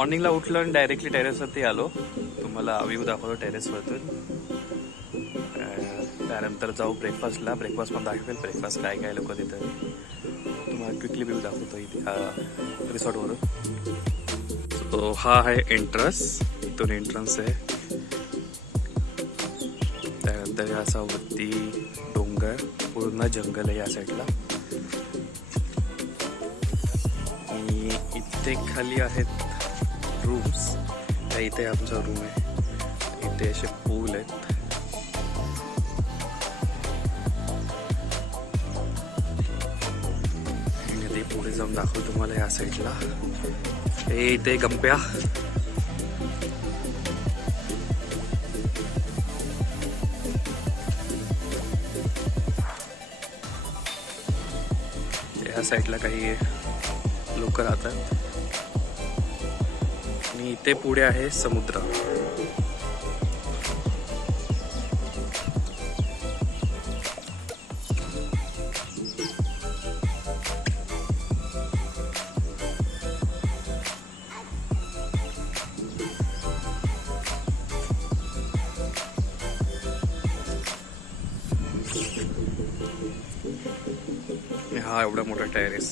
मॉर्निंगला उठलो आणि डायरेक्टली टेरेसवरती आलो. तुम्हाला व्ह्यू दाखवतो टेरेसवरतून. त्यानंतर जाऊ ब्रेकफास्टला. ब्रेकफास्ट पण दाखवेल, ब्रेकफास्ट काय काय लोक तिथं. तुम्हाला क्विकली व्ह्यू दाखवतो इथे रिसॉर्टवरून. सो हा आहे एंट्रन्स, इथून एंट्रन्स आहे. त्यानंतर असा वरती डोंगर, पूर्ण जंगल आहे या साईडला. आणि इथे खाली आहेत रूम्स. इथे आमचा रूम आहे. इथे असे पूल आहेत. ते पुढे जाऊन दाखवतो तुम्हाला या साईडला. इथे गंप्या. या साईडला काही लोक राहतात. आणि इथे पुढे आहे समुद्र. हा एवढा मोठा टेरेस.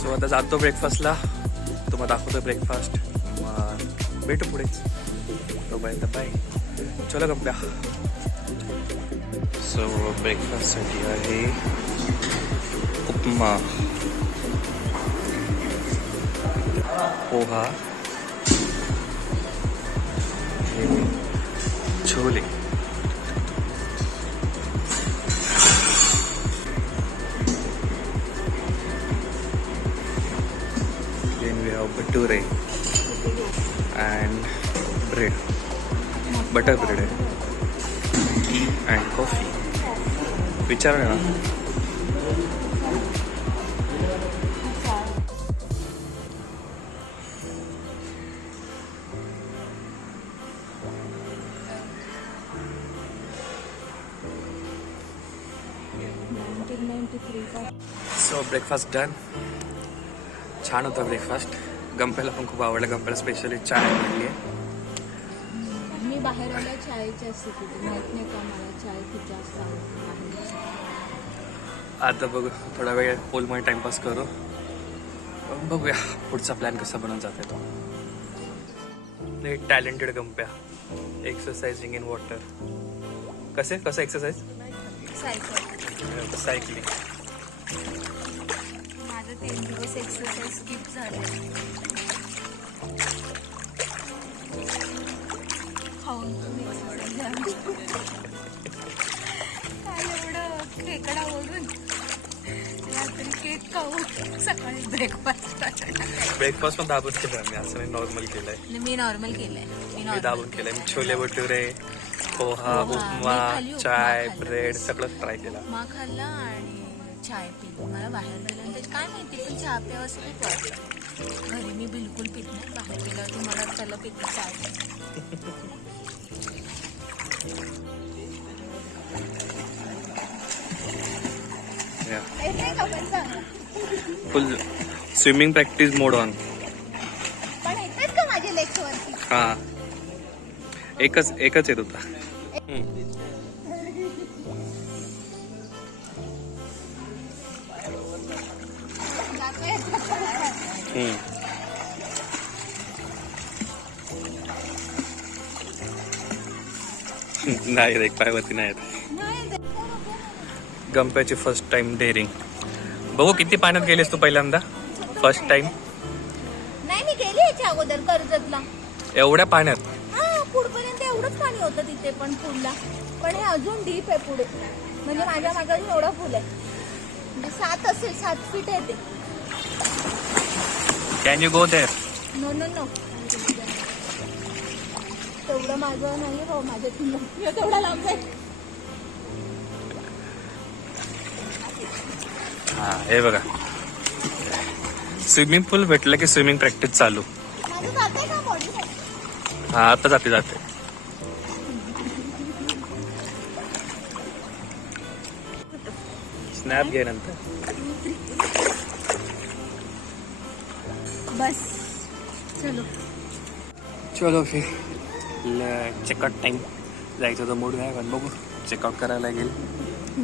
सो आता जातो ब्रेकफास्टला. तुम्हाला दाखवतो ब्रेकफास्ट. मग भेटू पुढेच. तोपर्यंत बाय. चला गप्प्या. सो ब्रेकफास्टसाठी आहे उपमा, poha, chole, then we have bhature and bread, butter bread and coffee. विचार ना. So breakfast done. छान होता ब्रेकफास्ट. गंप्याला पण खूप आवडलं. गंप्याला स्पेशली चाय बनली आहे. मी बाहेर आल्या चायची असते तिथे, माहित नाही का मला चाय खूप जास्त आवडते. आता बघू, थोडा वेळ पोलमध्ये टाइमपास करू. बघूया पुढचा प्लॅन कसा बनवून जाते तो. टॅलेंटेड गंप्या. Exercising in water. कसं एक्सरसाइज? सायकलिंग. माझं 3 दिवस एक्सरसाइज स्किप झाले. खाऊन काय एवढं खेकडा ओढून रात्री केक खाऊन सकाळी ब्रेकफास्ट पण दाबून केलं आम्ही. असं नाही नॉर्मल केलंय. मी नॉर्मल केलंय. मी दाबून केलंय. मी छोले भटुरे, पोहा, उपमा, चाय, ब्रेड सगळं ट्राय केला. उपमा खाल्ला आणि चाय पिली. मला बाहेर गेल्यानंतर काय माहिती पण चहा प्यावंसं खूप वाटलं. घरी मी बिलकुल पित नाही. बाहेर गेल्यावरती मला त्याला पिते चाय. Full swimming practice mode on. पण येतात का माझ्या लेक्सवरती? हा, एकच येत होता. नाही रे, पायवरती नाही येत. गंप्याची फर्स्ट टाइम डेअरिंग. बघू किती पाण्यात गेलीस तू पहिल्यांदा? First time. नाही, मी गेली याच्या अगोदर कर्जतला. एवढ्या पाण्यात? हा, पुढपर्यंत एवढंच पाणी होतं तिथे पण पूलला. पण हे अजून डीप आहे पुढे. म्हणजे माझ्या मागे एवढा पूल आहे. म्हणजे 7 असेल, 7 फीट आहे ते. Can you go there? No no no. तेवढं माझं नाही हो, माझ्यातून तेवढा लांब आहे. हा, हे बघा स्विमिंग पूल भेटलं की स्विमिंग प्रॅक्टिस चालू. माझं जाते का बॉडी? हा आता जाते. स्नॅप घे नंतर. बस चलो फिर चेकआउट टाइम. जायचं तर मूड आहे पण बघू चेकआउट करायला गेल.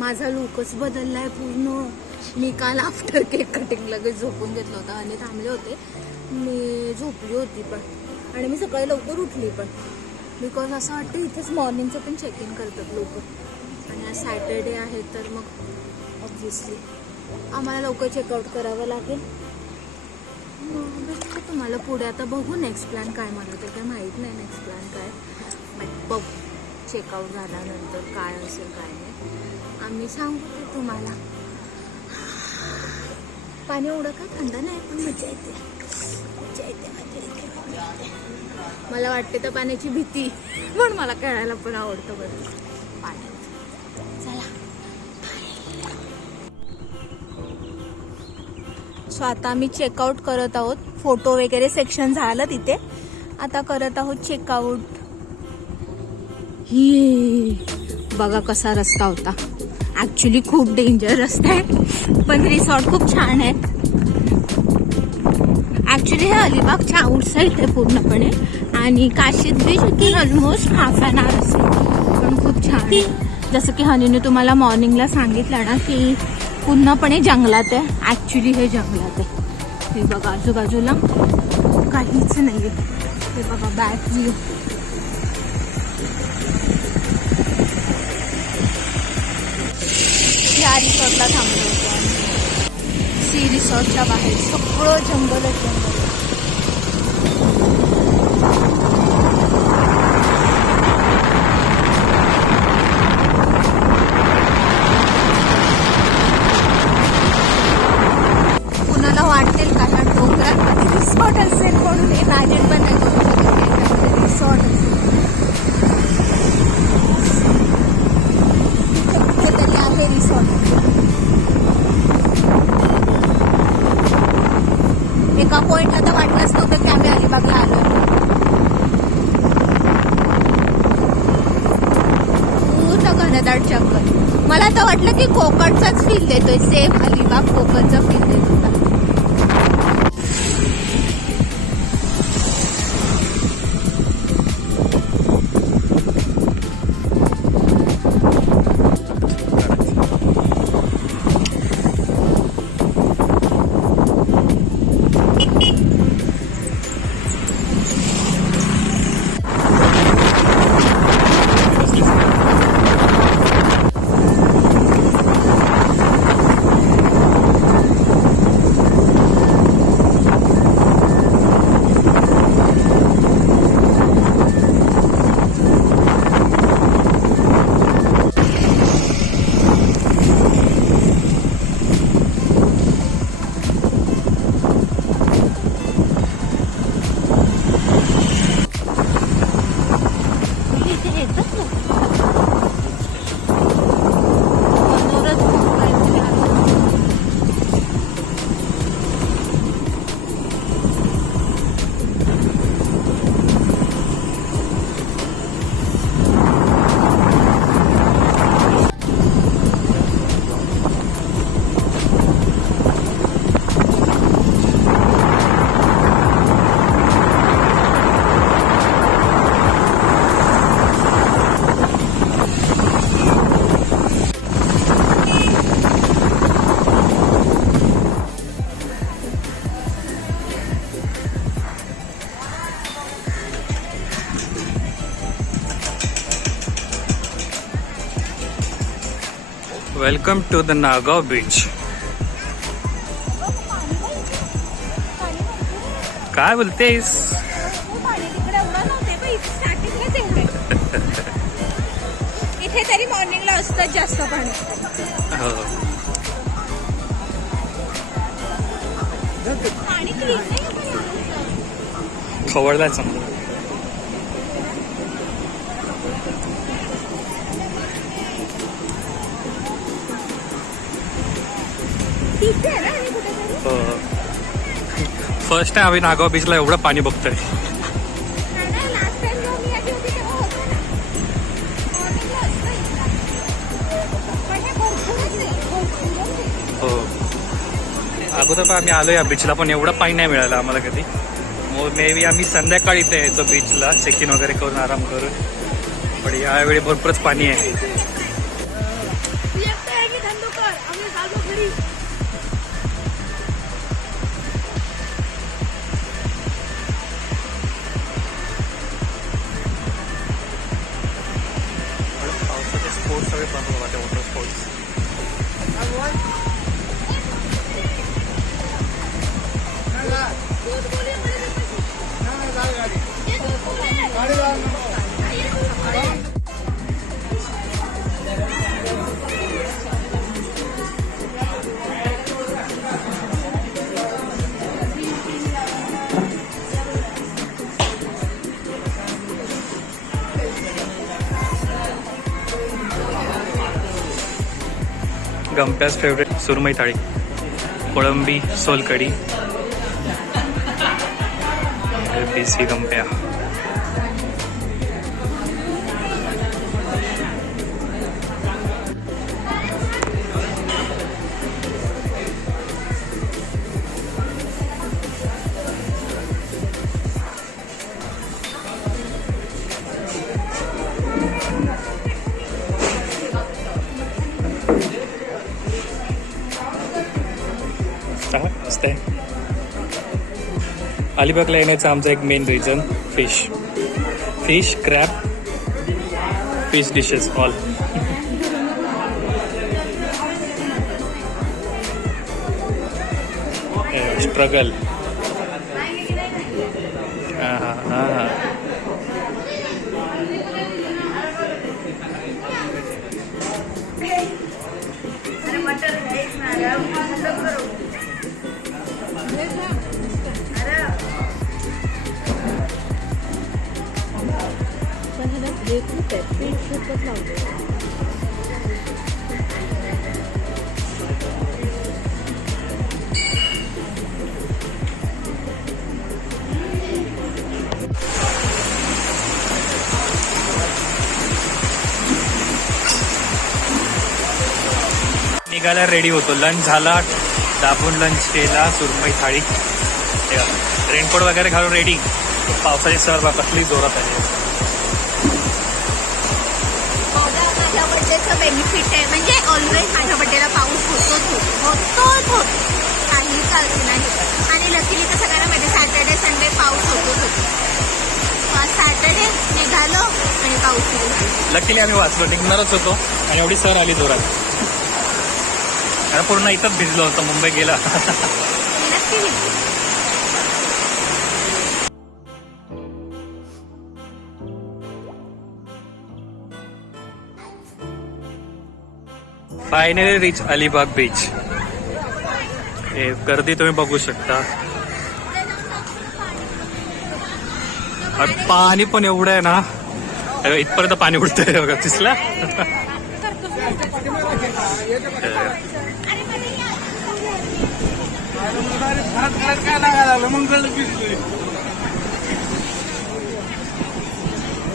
माझा लुकच बदललाय पूर्ण. मी काल आफ्टर केक कटिंग लगेच झोपून घेतलं होतं आणि थांबले होते. मी झोपली होती पण आणि मी सकाळी लवकर उठली पण. बिकॉज असं वाटतं इथेच मॉर्निंगचं पण चेक इन करतात लोक. आणि आज सॅटर्डे आहे तर मग ऑब्व्हियसली आम्हाला लवकर चेकआउट करावं लागेल. भेटतो तुम्हाला पुढे. आता बघू नेक्स्ट प्लॅन काय. मला ते काय माहीत नाही नेक्स्ट प्लॅन काय. बट बघ चेकआउट झाल्यानंतर काय असेल काय नाही आम्ही सांगू ते तुम्हाला. पाणी एवढं काय थंड नाही पण मजा येते. मला वाटते तर पाण्याची भीती पण मला खेळायला पण आवडतं बरं पाण्यात. चला सो आता आम्ही चेकआउट करत आहोत. फोटो वगैरे सेक्शन झालं तिथे. आता करत आहोत चेकआउट. बघा कसा रस्ता होता. ऍक्च्युली खूप डेंजर रस्ता आहे पण रिसॉर्ट खूप छान आहे. ऍक्च्युली हे अलिबागच्या आउटसाईड आहे पूर्णपणे आणि काशीद बीच इथून ऑलमोस्ट हाफ ॲन आवर असेल पण खूप छान आहे. जसं की हनीने तुम्हाला मॉर्निंगला सांगितलं ना की पूर्णपणे जंगलात आहे. ऍक्च्युली हे जंगलात आहे. हे बघा आजूबाजूला काहीच नाही आहे. हे बघा बॅक व्ह्यू. या रिसॉर्टला थांबलो होतो आम्ही. सी रिसॉर्टच्या बाहेर सगळं जंगलच जंगल. कुणाला वाटेल का ह्या डोंगरात रिसॉर्ट असेल म्हणून इमॅजिन पण नाही करू शकत रिसॉर्ट असेल. कुठेतरी आहे रिसॉर्ट. एका पॉइंटला तर वाटलंच नव्हतं की आम्ही अलिबागला आलो. पूर्ण घनदाट जंगल. मला तर वाटलं की कोकणचाच फील देतोय. सेम अलिबाग कोकणचा फील देत होता. Welcome to the Nagaon beach. काय बोलतेस? इथे तरी मॉर्निंगला असतं जास्त पाणी. हो पाणी क्लीन नाही. खवळलाय चांगलं. तिथे आहे ना आणि कुठेतरी. फर्स्ट टाइम आम्ही नागाव बीचला एवढं पाणी बघतोय. लास्ट टाइम जेव्हा मी आली होती तेव्हा होतं ना. मॉर्निंगला असतं इथला. पण हे भरपूरच आहे, भरपूरच आहे. हो, अगोदर पण आम्ही आलो या बीचला, पण एवढं पाणी नाही मिळालं आम्हाला कधी. मग मे बी आम्ही संध्याकाळी इथे यायचो बीचला, चेक इन वगैरे करून आराम करून. पण यावेळी भरपूरच पाणी आहे. तू एकटं आहे की धंदोकर? आम्ही जागो घरी. पावसाचे स्पोर्ट्स सगळे बंद होतात, वॉटर स्पोर्ट्स. गंप्यास फेवरेट सुरमई थाळी, कोळंबी, सोलकढी, पीसी गंप्या. मस्त आहे. अलिबागला येण्याचं आमचं एक main reason fish, crab, fish dishes all. Struggle. हां. निघायला रेडी होतो. लंच झाला, दाबून लंच केला, सुरमई थाळी, रेनकोट वगैरे घालून रेडी. पावसाची सर कसली जोरात आली. माझ्या बड्डेचं बेनिफिट आहे, म्हणजे ऑलवेज माझ्या बड्डेला पाऊस होतोच. काही चालते नाही. आणि लकीली कसं करा माहिती, सॅटर्डे संडे पाऊस होतो. सॅटर्डे निघालो आणि पाऊस सुरू झाला. लकीली आम्ही वाचलो, निघणारच होतो आणि एवढी सर आली जोरात. पूर्ण इथंच भिजलो होतो, मुंबई गेला. नक्की फायनली रिच अलिबाग बीच. हे गर्दी तुम्ही बघू शकता. पाणी पण एवढं आहे ना, इथपर्यंत पाणी उडतंय बघा. दिसला?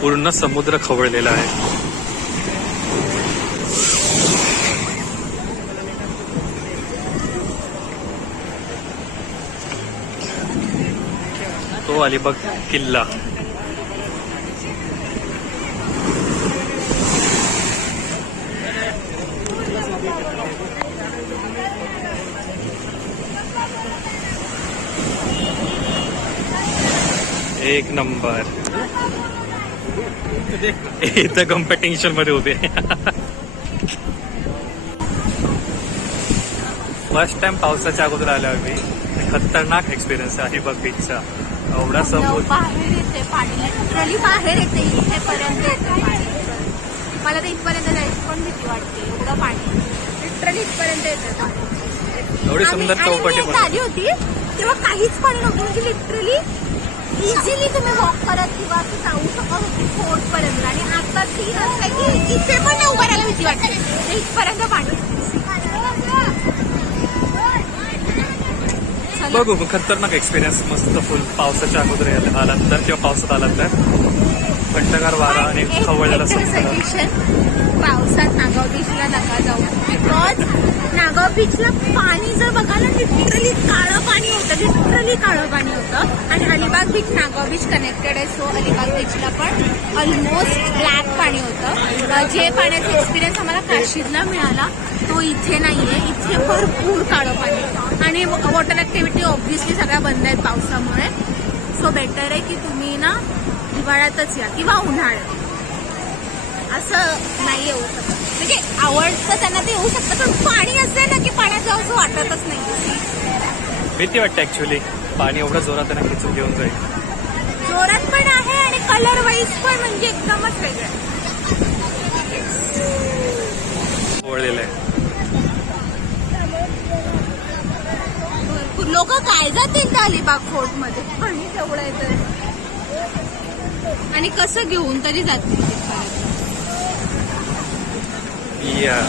पूर्ण समुद्र खवळलेला आहे. तो अलिबाग किल्ला. एक नंबर. इथं कॉम्पिटिशन मध्ये उभे. फर्स्ट टाइम पावसाच्या अगोदर आलो आम्ही. खतरनाक एक्सपिरियन्स आहे अलिबाग बीचचा. एवढा समुद्र बाहेर येते पाणी, लिटरली बाहेर येते, इथेपर्यंत येते पाणी. मला तर इथपर्यंत जायची पण भीती वाटते, एवढं पाणी लिटरली इथपर्यंत येते पाणी. एवढी सुंदर चौपटी आणि मी आली होती तेव्हा काहीच पाणी नव्हतं, म्हणजे लिटरली इझिली तुम्ही वॉक करत किंवा जाऊ शकत होती फोर्टपर्यंत. आणि आता ती रस्ता की इथे पण नाही उभं राहायला भीती वाटते, इथपर्यंत पाणी. पावसाला बघू खतरनाक एक्सपिरियन्स मस्त फुल पावसाच्या अगोदर आल्यानंतर किंवा पावसात आल्यानंतर थंडगार वारा आणि एक खवळलेला बेटर समुद्र. सजेशन पावसात नागाव बीचला नका जाऊ बिकॉज नागाव बीचला पाणी जर बघायला लिटरली काळं पाणी होतं लिटरली काळं पाणी होतं आणि Alibag beach Nagaon beach connected आहे सो अलिबाग बीचला पण ऑलमोस्ट ब्लॅक पाणी होतं जे पाण्याचा एक्सपिरियन्स आम्हाला काशीदला मिळाला तो इथे नाहीये इथे भरपूर काळं पाणी आहे. आणि वॉटर ऍक्टिव्हिटी ऑब्व्हियसली सगळ्या बंद आहेत पावसामुळे सो बेटर आहे की तुम्ही ना हिवाळ्यातच या किंवा उन्हाळ्यात असं नाही येऊ शकत म्हणजे आवडतं त्यांना ते येऊ शकतं पण पाणी असेल ना की पाण्यात जाऊ असं वाटतच नाही भीती वाटते ऍक्च्युली पाणी एवढं जोरात त्यांना खेचून घेऊन जाईल. जोरात पण आहे आणि कलर वाईज पण म्हणजे एकदमच वेगळं आहे. ओळलेलं आहे. भरपूर लोक काय जातील त्या अलिबाग फोर्ट मध्ये पाणी तेवढं येतं आणि कसं घेऊन तरी जातील तिथपर्यंत. या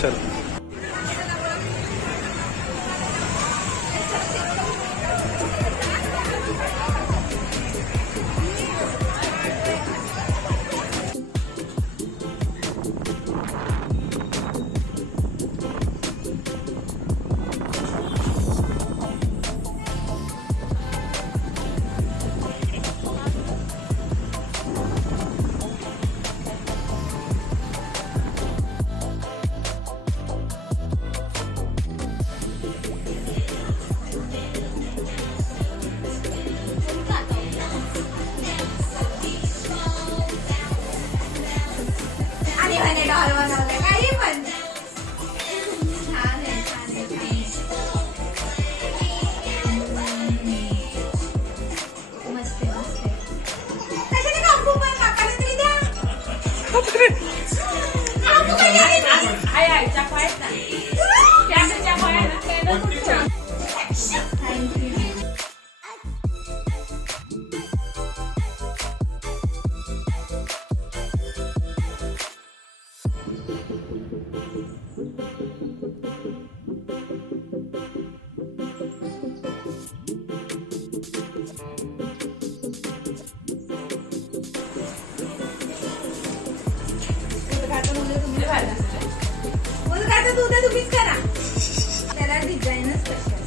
चल आणि म्हणे डॉल बनवलं काही पण छान आहे छान आहे छान आहे. मस्त आहे मस्त आहे. कशाने कापू पण काकाला तरी द्या. कापू काय द्या? Thank you. उद्घाटन उद्या तुम्हीच करा त्याला डिझाईनच कशी